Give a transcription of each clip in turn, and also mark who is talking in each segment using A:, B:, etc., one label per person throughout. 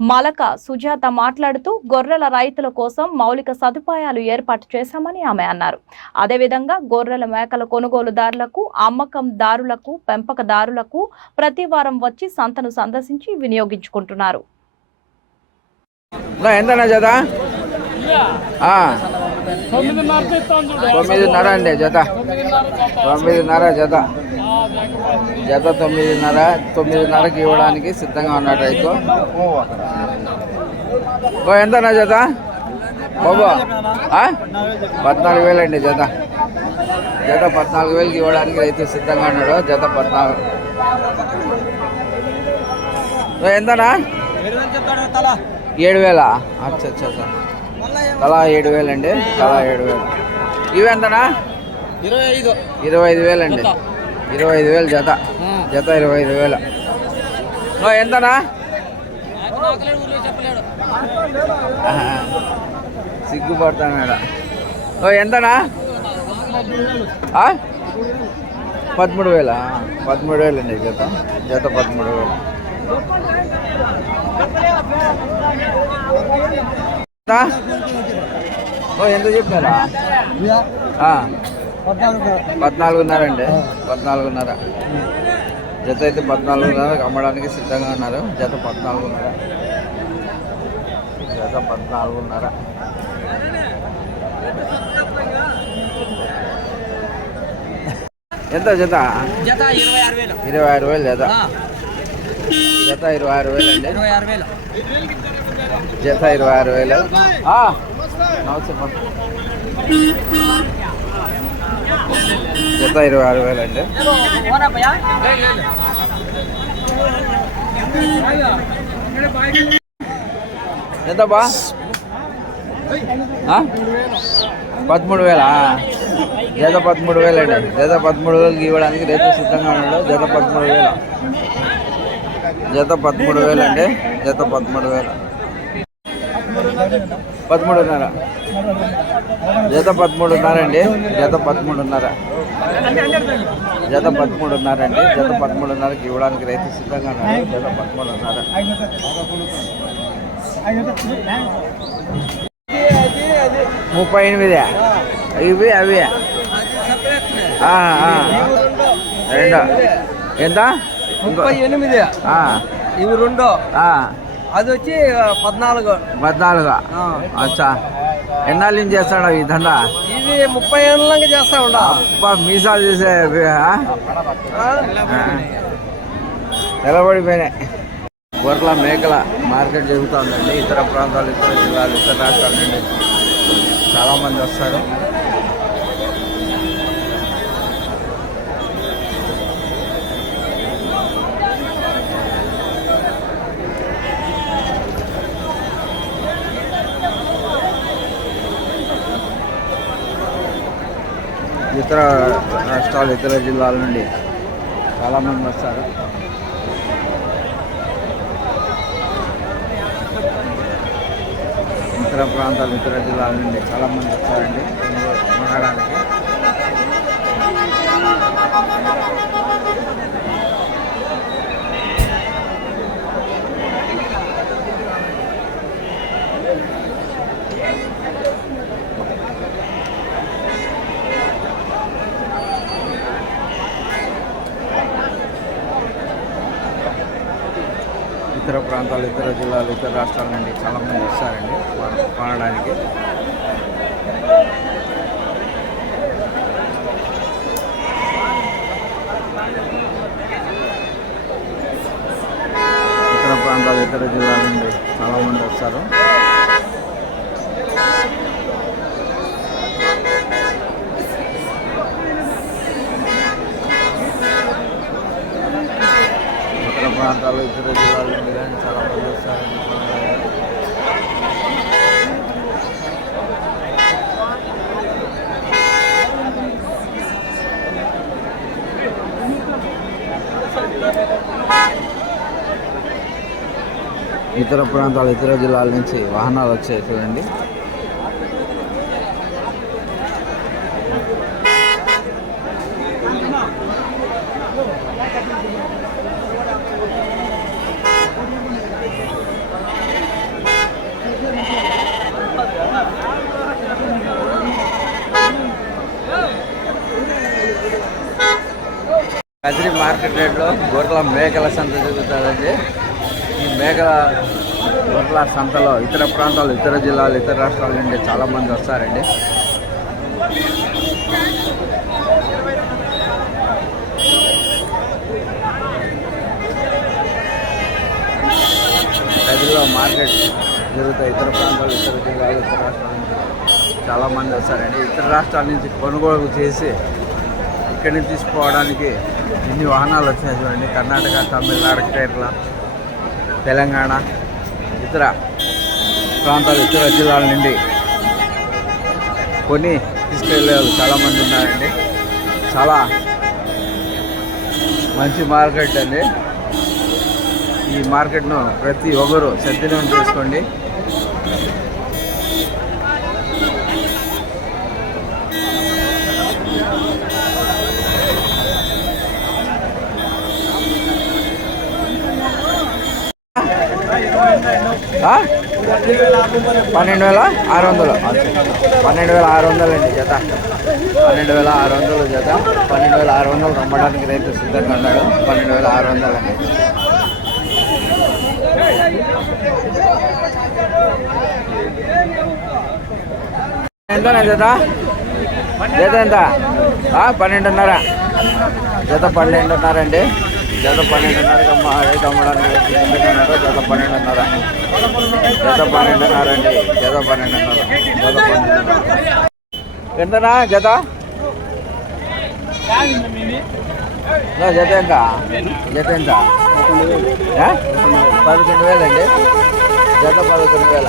A: Malaka Sujatha మాట్లాడుతూ గొర్రెల రైతుల కోసం మౌలిక సదుపాయాలు ఏర్పాటు చేశామని ఆమె అన్నారు. అదేవిధంగా గొర్రెల మేకల కొనుగోలుదారులకు అమ్మకందారులకు పెంపకదారులకు ప్రతి వారం వచ్చి సంతను సందర్శించి వినియోగించుకుంటున్నారు.
B: జత?
C: తొమ్మిదిన్నర
B: తొమ్మిదిన్నర అండి జత. తొమ్మిదిన్నర జత. జత తొమ్మిదిన్నర తొమ్మిదిన్నరకి ఇవ్వడానికి సిద్ధంగా ఉన్నాడు రైతు. ఓ ఎంతనా జత? బాబు పద్నాలుగు వేలు అండి జత. జత పద్నాలుగు వేలకి ఇవ్వడానికి రైతు సిద్ధంగా ఉన్నాడు. జత పద్నాలుగు. ఓ ఎంతనా? ఏడు వేల? అచ్చా అచ్చా అచ్చా తలా ఏడు వేలండి తలా ఏడు వేలు. ఇవి ఎంతనా?
C: ఇరవై ఐదు
B: ఇరవై ఐదు ఇరవై ఐదు వేలు జత. జత ఇరవై ఐదు వేలు. ఓ ఎంతనా? మేడం ఓ ఎంతనా? ఆ? పదమూడు వేల? పదమూడు వేలు అండి జత. జత పదమూడు వేలు? ఓ ఎంత చెప్పారా? ఆ. పద్నాలుగున్నర అండి. పద్నాలుగున్నర. జత అయితే పద్నాలుగున్నర అమ్మడానికి సిద్ధంగా ఉన్నారు? జత పద్నాలుగున్నర జత పద్నాలుగున్నర ఎంత జత?
C: జత ఇరవై ఆరు వేలు.
B: ఇరవై ఆరు వేలు జత. జత ఇరవై ఆరు వేలు అండి.
C: ఇరవై ఆరు వేలు.
B: జత ఇరవై ఆరు వేలు. ఆ, నమస్తే. జత ఇరవై ఆరు వేలు అండి. ఎంత బా? ఆ? పదమూడు వేలా? జత పదమూడు వేలు అండి. జత పదమూడు వేలకి ఇవ్వడానికి రేపు సిద్ధంగా ఉన్నాడు జత పదమూడు వేలు. జత పదమూడు వేలు అండి. జత పదమూడు వేలు. పదమూడున్నర. జత పదమూడున్నర అండి. జత పదమూడున్నర. జత పదమూడున్నర అండి. జత పదమూడున్నరకి ఇవ్వడానికి రైతు సిద్ధంగా ఉన్నారు. జత పదమూడున్నర. ముప్పై ఎనిమిది. ఇవి అవి. రెండు. ఎంత?
C: ముప్పై ఎనిమిది. ఇవి రెండు. అది వచ్చి పద్నాలుగు.
B: పద్నాలుగు. అచ్చా. ఎన్నాళ్ళ నుంచి చేస్తాడు ఈ దందా
C: ఇది ముప్పై ఏళ్ళకి చేస్తా ఉండ.
B: మీసాలు చేసే. నిలబడిపోయినాయి. గొర్రెల మేకల మార్కెట్ జరుగుతుందండి. ఇతర ప్రాంతాలు ఇతర జిల్లాలు ఇతర రాష్ట్రాల నుండి చాలామంది వస్తారు. ఇతర రాష్ట్రాలు ఇతర జిల్లాల నుండి చాలామంది వస్తారు. ఇతర ప్రాంతాలు ఇతర జిల్లాల నుండి చాలామంది వస్తారండి. కొనడానికి ఇతర ప్రాంతాలు ఇతర జిల్లాలు ఇతర రాష్ట్రాల నుండి చాలామంది వస్తారండి కొన- కొనడానికి ఇతర ప్రాంతాలు ఇతర జిల్లాల నుండి చాలామంది వస్తారు ఇతర ప్రాంతాలు ఇతర జిల్లాల నుండి కానీ చాలామంది వస్తారండి కొనడానికి. ఇతర ప్రాంతాలు ఇతర జిల్లాల నుంచి వాహనాలు వచ్చాయి చూడండి. కదిరి మార్కెట్ రేట్లో గొర్రెల మేకల సంత జరుగుతుందండి. మేఘల గొర్రెల సంతలో ఇతర ప్రాంతాలు ఇతర జిల్లాలు ఇతర రాష్ట్రాల నుండి చాలా మంది వస్తారండి. కదిరిలో మార్కెట్ జరుగుతాయి. ఇతర ప్రాంతాలు ఇతర జిల్లాలు ఇతర రాష్ట్రాల నుంచి చాలా మంది వస్తారండి. ఇతర రాష్ట్రాల నుంచి కొనుగోలు చేసి ఇక్కడి నుంచి తీసుకోవడానికి ఎన్ని వాహనాలు వచ్చినాయి చూడండి. కర్ణాటక తమిళనాడు కేరళ. తెలంగాణ ఇతర ప్రాంతాలు ఇతర జిల్లాల నుండి కొని తీసుకెళ్ళే చాలామంది ఉన్నారండి. చాలా మంచి మార్కెట్ అండి. ఈ మార్కెట్ను ప్రతి ఒక్కరు సద్వినియోగం చేసుకోండి. పన్నెండు వేల ఆరు వందలు. పన్నెండు వేల ఆరు వందలు అండి జత. పన్నెండు వేల ఆరు వందలు జత. పన్నెండు వేల ఆరు వందలు రమ్మడానికి రైతు సిద్ధంగా ఉన్నాడు పన్నెండు వేల ఆరు వందలు అండి. ఎంతనా జత? జత ఎంత? పన్నెండున్నర. జత పన్నెండున్నర అండి. జత పన్నెండున్నరకి అమ్మ రైతు అమ్మడానికి రైతు జత పన్నెండున్నర. జత పన్నెండున్నర అండి జత పన్నెండున్నర జత పన్నెండున్నర. ఎంతనా జత? జత ఎంత? జత ఎంత? పదకొండు వేలండి జత పదకొండు వేల.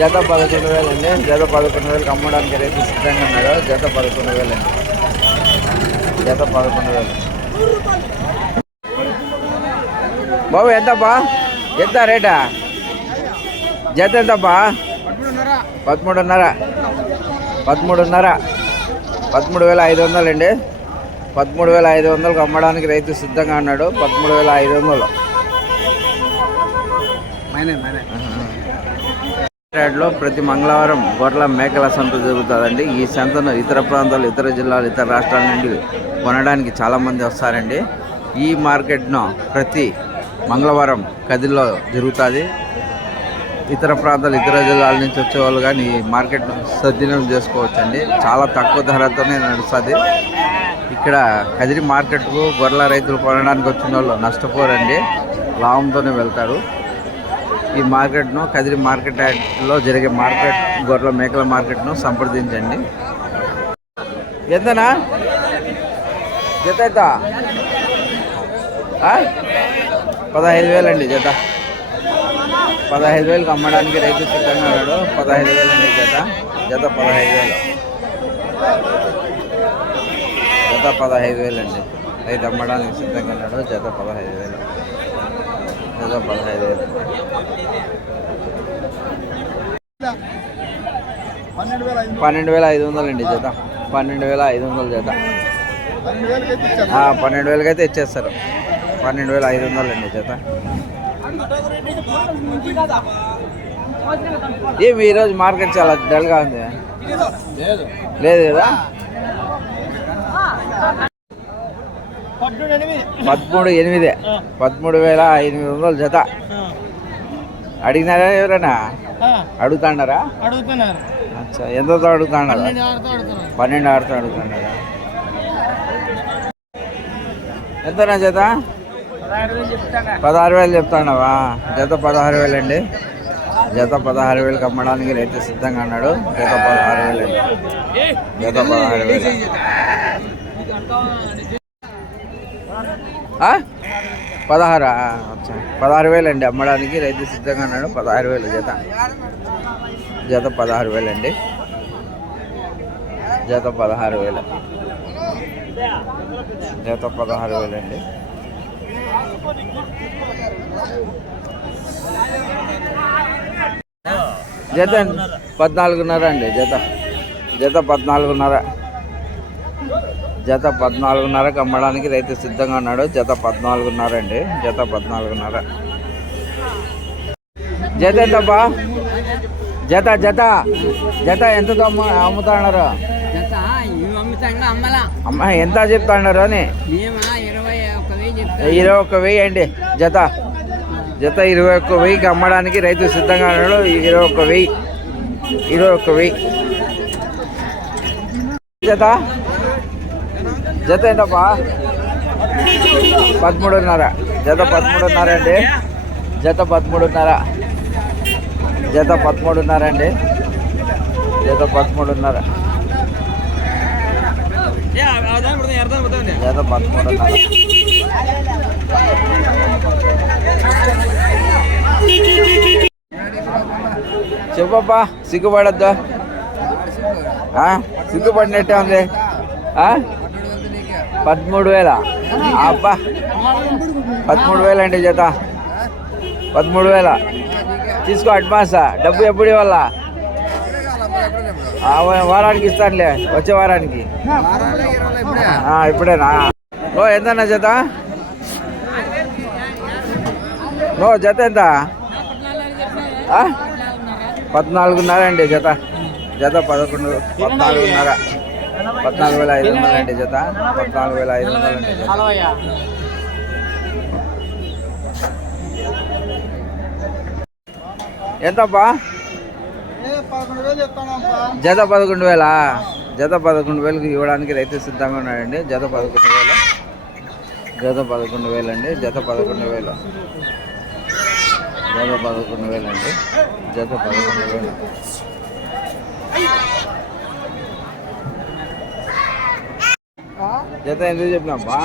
B: జత పదకొండు వేలండి జత పదకొండు వేలకు అమ్మడానికి రేపు సిద్ధంగా ఉన్నారు? జత పదకొండు వేలండి జత పదకొండు వేలు. బాబు ఎంతబ్బా? ఎంత రేటా? జత ఎంతబ్బా? పదమూడున్నర. పదమూడున్నర. పదమూడు వేల ఐదు వందలు అండి పదమూడు వేల ఐదు వందలకు అమ్మడానికి రైతు సిద్ధంగా ఉన్నాడు. పదమూడు వేల ఐదు వందలు. లో ప్రతి మంగళవారం గొర్రెల మేకల సంత జరుగుతుందండి. ఈ సంతను ఇతర ప్రాంతాలు ఇతర జిల్లాలు ఇతర రాష్ట్రాల నుండి కొనడానికి చాలామంది వస్తారండి. ఈ మార్కెట్ను ప్రతి మంగళవారం కదిలో జరుగుతుంది. ఇతర ప్రాంతాలు ఇతర జిల్లాల నుంచి వచ్చేవాళ్ళు కానీ ఈ మార్కెట్ను సద్వినియోగం చేసుకోవచ్చండి. చాలా తక్కువ ధరతోనే నడుస్తుంది. ఇక్కడ కదిరి మార్కెట్కు గొర్రెల రైతులు కొనడానికి వచ్చిన వాళ్ళు నష్టపోరండి. లాభంతోనే వెళ్తారు. ఈ మార్కెట్ను కదిరి మార్కెట్ జరిగే మార్కెట్ గొర్రెల మేకల మార్కెట్ను సంప్రదించండి. ఎంతనా? జత ఎంత? పదహైదు పదహైదు వేలండి జత. పదహైదు వేలకు అమ్మడానికి రైతు సిద్ధంగా ఉన్నాడు. పదహైదు వేలండి జత. జత పదహైదు వేలు. జత పదహైదు వేలండి. రైతు అమ్మడానికి సిద్ధంగా ఉన్నాడు. జత పదహైదు వేలు. జత పదహైదు వేలు.
D: పన్నెండు వేల ఐదు
B: వందలు అండి వందలండి జత. పన్నెండు వేల ఐదు వందలు జత.
D: పన్నెండు వేలకి అయితే
B: ఇచ్చేస్తారు. పన్నెండు వేల ఐదు వందలండి జత. ఏమి ఈరోజు మార్కెట్ చాలా డల్గా ఉంది?
D: లేదు
B: లేదు కదా? పదమూడు ఎనిమిది. పదమూడు వేల ఎనిమిది వందలు జత. అడిగినారా ఎవరైనా? అడుగుతాండారా
D: అడుగుతున్నారు?
B: అచ్చా ఎంతతో అడుగుతాండారా పన్నెండు ఆరుతో అడుగుతాండారా ఎంతనా జత? పదహారు వేలు చెప్తాడవా? జత పదహారు వేలు అండి జత పదహారు వేలకు అమ్మడానికి రైతు సిద్ధంగా అన్నాడు జత పదహారు వేలు. జత పదహారు వేలు. ఆ? పదహారా? పదహారు వేలు అండి అమ్మడానికి రైతు సిద్ధంగా అన్నాడు పదహారు వేలు జత. జత పదహారు వేలు అండి జత పదహారు వేలు. జత పదహారు వేలండి జత పద్నాలుగున్నర అండి జత. జత పద్నాలుగున్నర. జత పద్నాలుగున్నరకు అమ్మడానికి రైతు సిద్ధంగా ఉన్నాడు. జత పద్నాలుగున్నర అండి జత పద్నాలుగున్నర. జత ఎంతబ్బా? జత జత. జత ఎంతతో
E: అమ్ముతా ఉన్నారు?
B: అమ్మ ఎంత చెప్తున్నారు అని?
E: ఇరవై
B: ఒక్క వెయ్యి అండి జత. జత ఇరవై ఒక్క వెయ్యికి అమ్మడానికి రైతు సిద్ధంగా ఉన్నాడు. ఇరవై ఒక్క వెయ్యి. ఇరవై ఒక్క వెయ్యి. జత. జత ఏంటప్పా? పదమూడున్నర. జత పదమూడున్నర అండి జత పదమూడున్నర. జత పదమూడున్నర అండి జత పదమూడున్నర. జత పదమూడున్నర చెప్పబ్బా సిగ్గుపడద్దు. సిగ్గుపడినట్టే ఉంది. ఆ? పదమూడు వేల అబ్బా. పదమూడు వేలు అండి జత పదమూడు వేల తీసుకో అడ్వాన్సా. డబ్బు ఎప్పుడు ఇవ్వాలా? వారానికి ఇస్తానులే వచ్చే వారానికి. ఆ, ఇప్పుడేనా ఓ ఎంతన్నా జత? నో జత ఎంత? ఆ? పద్నాలుగున్నర అండి జత. జత పదకొండు పద్నాలుగున్నర. పద్నాలుగు వేల ఐదు వందలు అండి జత. పద్నాలుగు వేల ఐదు వందలు అండి ఎంతప్పా జత పదకొండు వేల? జత పదకొండు వేలకు ఇవ్వడానికి రైతు సిద్ధంగా ఉన్నాడండి. జత పదకొండు వేల. జత పదకొండు వేలు అండి జత పదకొండు వేలు. జత పదకొండు వేలు అండి జత పదకొండు వేలు. జత ఎందుకు చెప్పినాబ్బా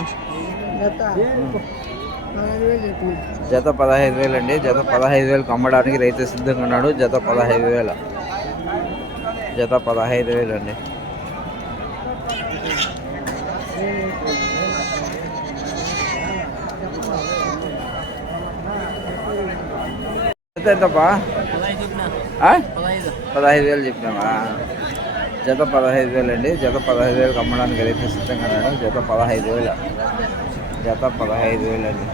B: జత. పదహైదు వేలు అండి జత పదహైదు వేలకు అమ్మడానికి రైతు సిద్ధంగా ఉన్నాడు. జత పదహైదు వేలు. జత పదహైదు వేలు అండి జత ఎంతప్పా ఆ? పదహైదు వేలు చెప్పినావా జత పదహైదు వేలు అండి జత పదహైదు వేలకు అమ్మడానికి అయితే సిద్ధంగా ఉన్నాడు జత పదహైదు వేలు జత పదహైదు వేలు అండి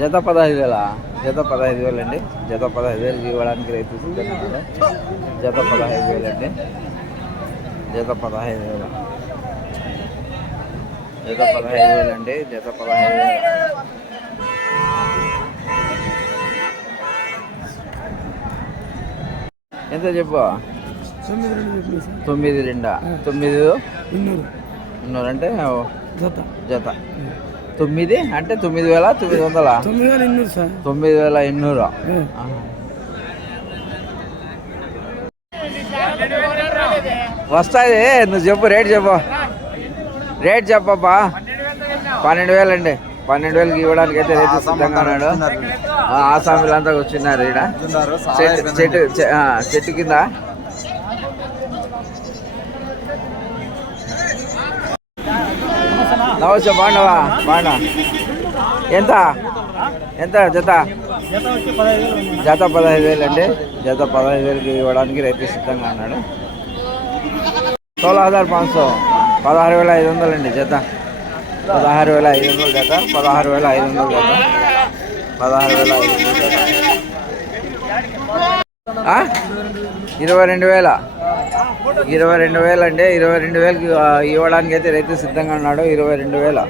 B: జత పదహైదు వేలా జత పదహైదు వేలు అండి జత పదహైదు వేలు ఇవ్వడానికి రైతు సిద్ధంగా జత పదహైదు వేలు అండి జత పదహైదు వేలు. జత పదహైదు వేలు అండి జత పదహైదు వేలు. ఎంత చెప్పు? తొమ్మిది రెండా తొమ్మిది ఇన్నూరు. అంటే జత. తొమ్మిది అంటే తొమ్మిది వేల తొమ్మిది వందల?
C: తొమ్మిది వేల ఇన్నూరు సార్.
B: తొమ్మిది వేల ఎన్నూరు వస్తాయి నువ్వు చెప్పు రేట్ చెప్పు. రేట్ చెప్పబ్బా. పన్నెండు వేలు అండి. పన్నెండు వేలకి ఇవ్వడానికి అయితే రైతు సిద్ధంగా ఉన్నాడు. ఆ, ఆసామీలంతా కూర్చున్నారు ఈడ. చెట్టు చెట్టు చె- ఆ, చెట్టు కింద నమస్తే బాగున్నావా? బాగున్నా. ఎంత? ఎంత జత? జత పదహైదు వేలు అండి. జత పదహైదు వేలకి ఇవ్వడానికి రైతు సిద్ధంగా ఉన్నాడు. సోలా హజార్ పాంచ్ పదహారు వేల ఐదు వందలు అండి జత. పదహారు వేల ఐదు వందలు జత పదహారు వేల ఐదు వందలు జత. పదహారు వేల ఐదు వందలు జత. ఇరవై రెండు వేల. ఇరవై రెండు వేలు అండి. ఇరవై రెండు వేలకి ఇవ్వడానికి అయితే రైతు సిద్ధంగా ఉన్నాడు. ఇరవై రెండు వేల.